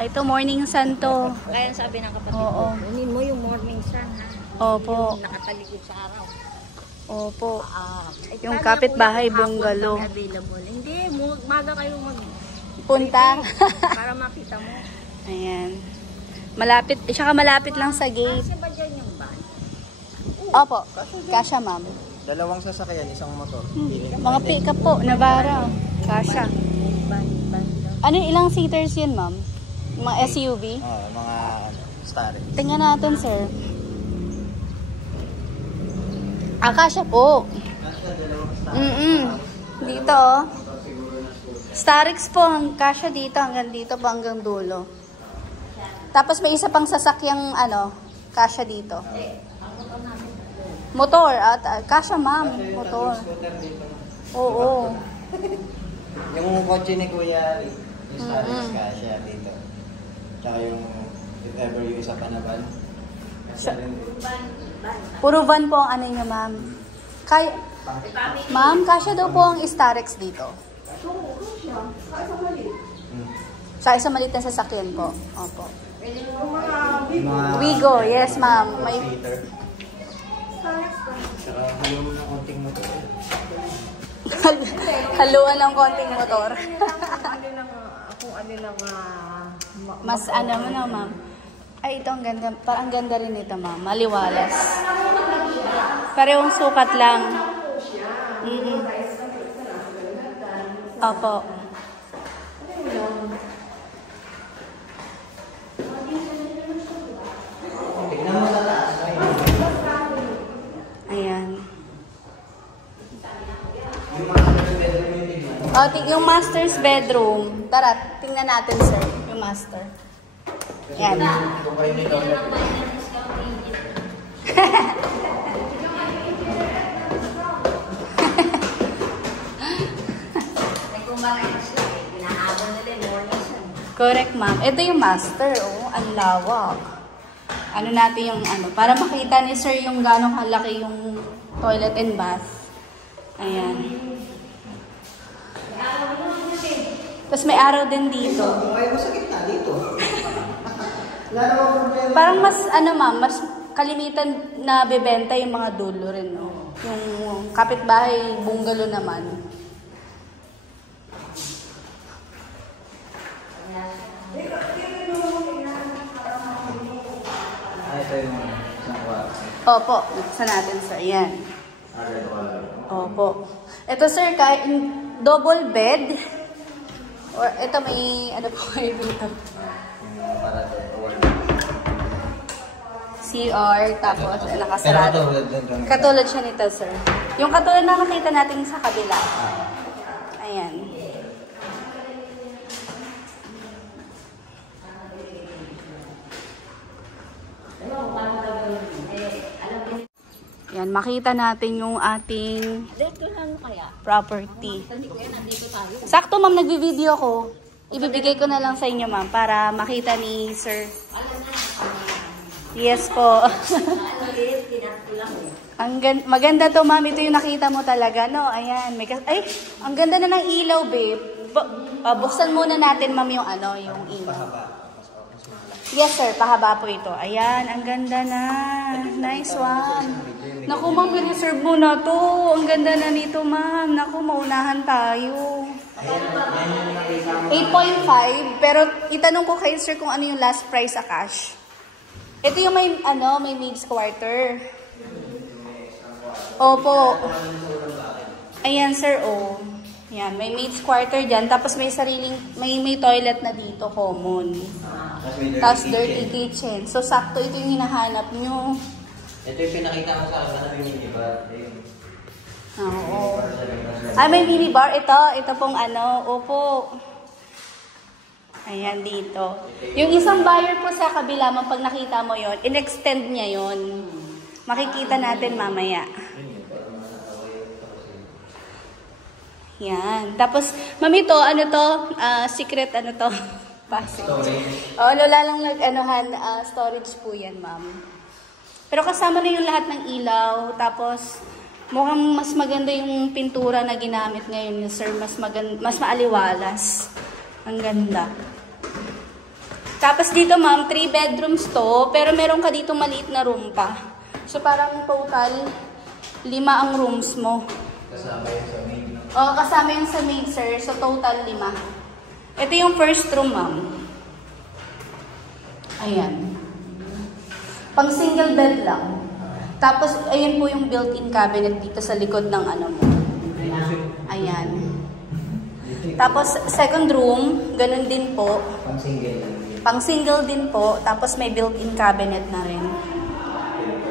Ito, morning sun to. Kaya sabi ng kapatid Oo. ko, kunin mo yung morning sun, ha? Opo. Yung nakatalikod sa araw. Opo. Yung paano kapitbahay kung hapon bungalow. kami available? Hindi, maga kayo Punta. para makita mo. Ayan. Malapit, tsaka malapit lang sa gate. Kasi ba dyan yung van? Opo. Kasha, ma'am. Dalawang sasakyan, isang motor. Mga pick-up po, Navara. Kasha. Van daw. Ano, ilang seaters yun, ma'am? Mga SUV? Mga starring. Tingnan natin, sir. Kasha po. Dito, oh. Starix po, ang kasha dito, hanggang dito po, hanggang dulo. Tapos may isa pang sasakyang, kasha dito. Motor, at kasha, ma'am. Motor. Oo. Yung kotse ni Kuya, yung starring kasya dito. Tsaka yung, if ever yung isa pa na van. Puro van po ang ano niya, ma'am. Ma'am, kasya daw po ang Starix dito. Sa isang maliit na sasakyan po. Opo. Wigo, yes, ma'am. May... Tsaka yung konting motor. Haluan ng konting motor. Mas ano mo na, ma'am. Ay, ito ang ganda. Parang ganda rin ito, ma'am. Maliwalas. Parehong sukat lang. Opo. Ayan. Yung master's bedroom. Tara, tingnan natin, sir. Yung master. Ayan. Correct, ma'am. Ito yung master, oh. Ang lawak. Ano natin yung para makita ni sir yung gano'ng kalaki yung toilet and bath. Ayan. Tapos may araw din dito. Masakit na dito. Parang mas, ma'am, mas kalimitan na bebenta yung mga dulo rin, no? Yung kapitbahay bungalow naman. Ito yung isang kwarto. Opo, buksan natin, sir. Yan. Opo. Ito, sir, double bed. Or ito may, po kayo dito? CR, tapos nakasarado. Katulad siya nito, sir. Yung katulad na nakita natin sa kabila. Ayan. Yan, makita natin yung ating property. Sakto, ma'am, nagbi-video ko. Ibibigay ko na lang sa inyo, ma'am, para makita ni sir. Yes po. Maganda to, ma'am. Ito yung nakita mo talaga, no? Ayan. Ay, ang ganda na ng ilaw, babe. Buksan muna natin, ma'am, yung yung ilaw. Yes, sir. Pahaba po ito. Ayan, ang ganda na. Nice one. Naku, ma'am, reserve mo na to. Ang ganda na nito, ma'am. Naku, maunahan tayo. 8.5. Pero itanong ko kayo, sir, kung ano yung last price sa cash. Ito yung may maid's quarter. Opo. Ayan, sir, oh. Yan, may maid's quarter dyan. Tapos may may toilet na dito, common. Tapos dirty kitchen. So, sakto ito yung hinahanap nyo. Ito yung pinakita ko sa akin na minibar. Oo. May minibar. Ito pong opo. Ayan, dito. Yung isang buyer po sa kabila, pag nakita mo yon, in-extend niya yon. Makikita natin mamaya. Yan. Tapos, mami to, secret, storage. Lola lang storage po yan, ma'am. Pero kasama na yung lahat ng ilaw. Tapos, mukhang mas maganda yung pintura na ginamit ngayon, sir. Mas maaliwalas. Ang ganda. Tapos dito ma'am, 3 bedrooms to, pero meron ka dito maliit na room pa. So parang total, 5 ang rooms mo. Kasama yun sa main. Oo, kasama yung sa main sir, so total 5. Ito yung first room ma'am. Ayan. Pang single bed lang. Tapos, ayan po yung built-in cabinet dito sa likod ng ano mo. Ayan. Tapos, second room, ganun din po. Pang single lang. Pang single din po, tapos may built-in cabinet na rin.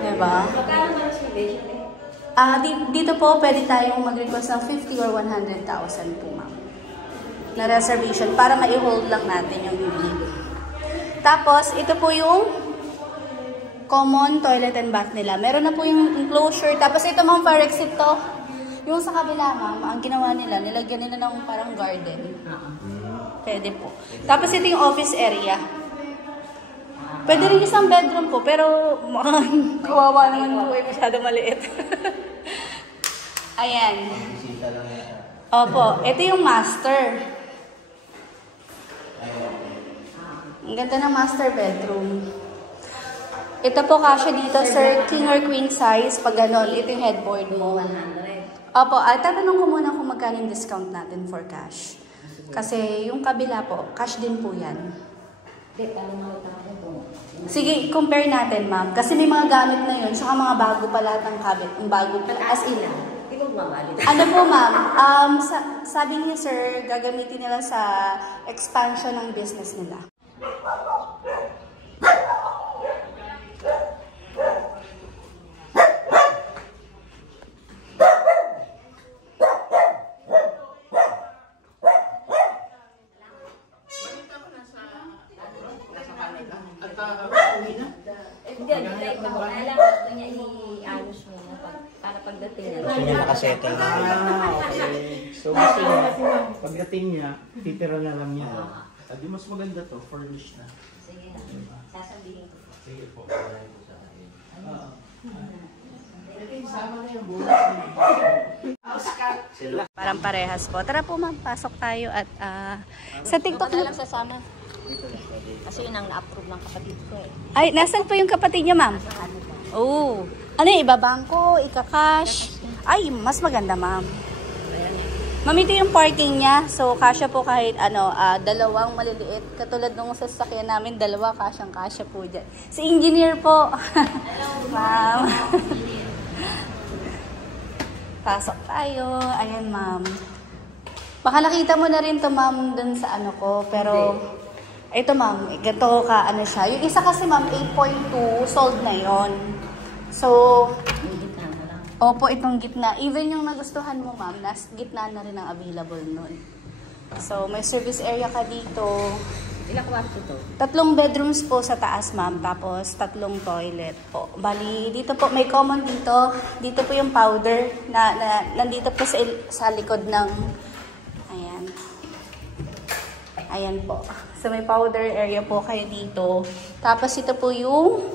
Diba? Magkano ba yung reservation Dito po, pwede tayong mag-request ng 50 or 100,000 po, ma'am. Na reservation para ma-hold lang natin yung unit. Tapos, ito po yung common toilet and bath nila. Meron na po yung enclosure. Tapos, ito ma'am, fire exit to. Yung sa kabila, ma'am, ang ginawa nila, nilagyan nila ng parang garden. Pwede po. Tapos ito yung office area. Pwede rin isang bedroom po, pero kawawa naman po eh, masyado maliit. Ayan. Bisita lang yan. Opo, ito yung master. Ang ganda ng master bedroom. Ito po kasya dito, sir, king or queen size. Pag ganon, ito yung headboard mo. 100. Opo, tatanong ko muna kung magkano yung discount natin for cash. Kasi yung kabila po, cash din po yan. Sige, compare natin, ma'am. Kasi may mga gamit na yun, saka mga bago pa lahat ng cabinet. Bago pa, as in. Di ba mabalit? Ano po, ma'am? Sabi niya, sir, gagamitin nila sa expansion ng business nila. Kailangan niya i-ayos muna para pagdating niya. Gusto niya nakasettle na. Okay. So gusto niya, pagdating niya, titira na lang niya. Di mas maganda to, furnished na. Sige na, sasabihin ko. Sige po. Sama na yung bonus. Parang parehas po. Tara po, ma'am. Pasok tayo at sa TikTok na lang sasama. Kasi yun ang na-approve ng kapatid ko eh. Ay, nasan po yung kapatid niya, ma'am? Oh. Ano yung ibabangko, ika-cash? Ay, mas maganda, ma'am. Ma'am, ito yung parking niya. So, kasya po kahit dalawang maliliit. Katulad nung sasakyan namin, dalawa, kasyang-kasya po dyan. Si engineer po. Ma'am. Pasok tayo. Ayan, ma'am. Baka nakita mo na rin to, ma'am, dun sa ano ko. Pero, ito, ma'am, ganito ka, ano siya. Yung isa kasi, ma'am, 8.2, sold na yon. So, opo, itong gitna. Even yung nagustuhan mo, ma'am, nas gitna na rin ang available nun. So, may service area ka dito. Ilang kwarto to? 3 bedrooms po sa taas, ma'am. Tapos, 3 toilet po. Bali, dito po, may common dito. Dito po yung powder na nandito po sa likod ng, ayan. Ayan po. So, may powder area po kayo dito. Tapos, ito po yung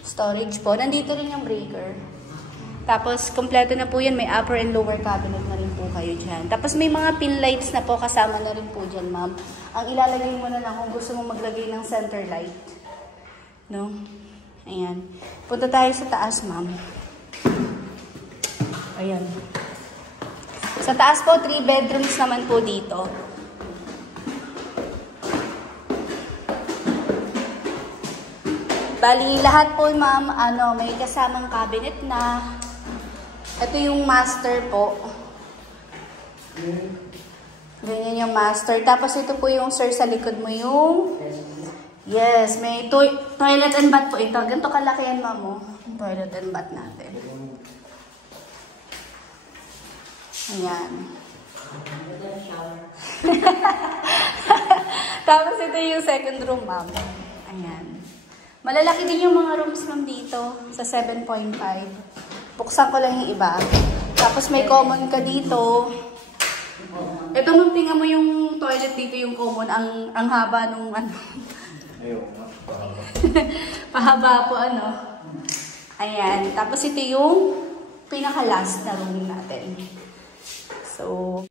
storage po. Nandito rin yung breaker. Tapos, kompleto na po yan. May upper and lower cabinet na rin po kayo dyan. Tapos, may mga pin lights na po kasama na rin po dyan, ma'am. Ang ilalagay mo na lang kung gusto mo maglagay ng center light. No? Ayan. Punta tayo sa taas, ma'am. Ayan. Sa taas po, 3 bedrooms naman po dito. Bali, lahat po, ma'am, may kasamang cabinet na. Ito yung master po. Ganyan yung master. Tapos ito po yung, sir, sa likod mo yung... Yes, may toilet and bath po ito. Ganito kalaki yan, ma'am, oh. Toilet and bath natin. Ayan. Tapos ito yung second room, ma'am. Ayan. Malalaki din yung mga rooms ma'am dito sa 7.5. Buksan ko lang yung iba. Tapos may common ka dito. Ito ma'am, tingnan mo yung toilet dito, yung common. Ang haba nung ano. Ayun. Pahaba po ano. Ayan. Tapos ito yung pinaka-last na room natin. So...